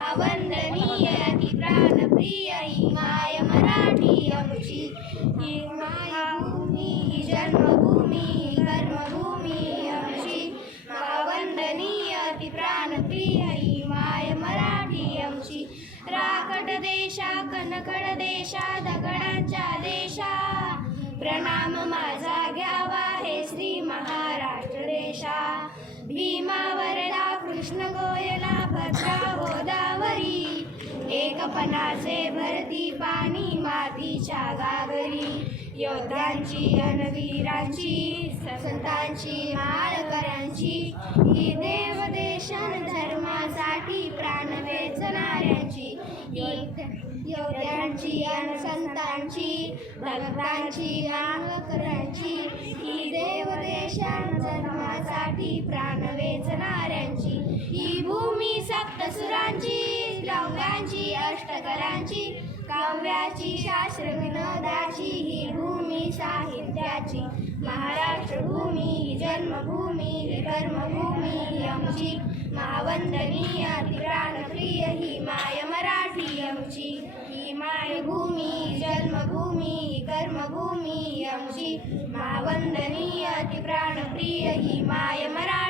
वंदनीय ती प्राणप्रिय ही माय मराठी आमची. ही मायभूमी ही जन्मभूमी ही कर्मभूमी आमची. वंदनीय ती प्राणप्रिय ही माय मराठी आमची. राकट देशा कनकड देशा दगडांच्या देशा, प्रणाम माझा घ्यावा हे श्री महाराष्ट्र देशा. भीमा वरदा कृष्ण गोयला भद्रा गोदावरी, एकपणाचे भरती पाणी मातीच्या गागरी. योद्ध्यांची अनवीरांची संतांची माळकऱ्यांची, ही देवदेशन धर्मासाठी प्राण वेचणाऱ्यांची. योद्ध्यांची अन संतांची भक्तांची माळकऱ्यांची, ही देवदेशन धर्मासाठी प्राण वेचणाऱ्यांची. ही भूमी सप्तसुरांची लौंगांची अष्टकलांची, काव्याची शास्त्र विनोदाची, ही भूमी साहित्याची. महाराष्ट्र भूमी ही जन्मभूमी ही कर्मभूमी ही आमची. महावंदनीय ती प्राणप्रिय ही माय मराठी आमची. ही मायभूमी ही जन्मभूमी ही कर्मभूमी ही आमची. महावंदनीय ती प्राणप्रिय ही माय मराठी